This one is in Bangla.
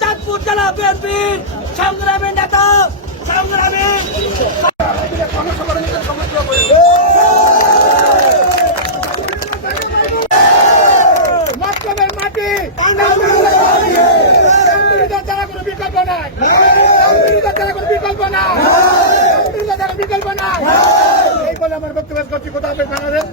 চাঁদপুর জেলা বিএনপির সংগ্রামী নেতা সংগ্রামী মতলবের মাটি যারা কোনো বিকল্প নাই, বিকল্প নাই, বিকল্প নাই। এই বলে আমার বক্তব্য করছি। কোথাও বাংলাদেশ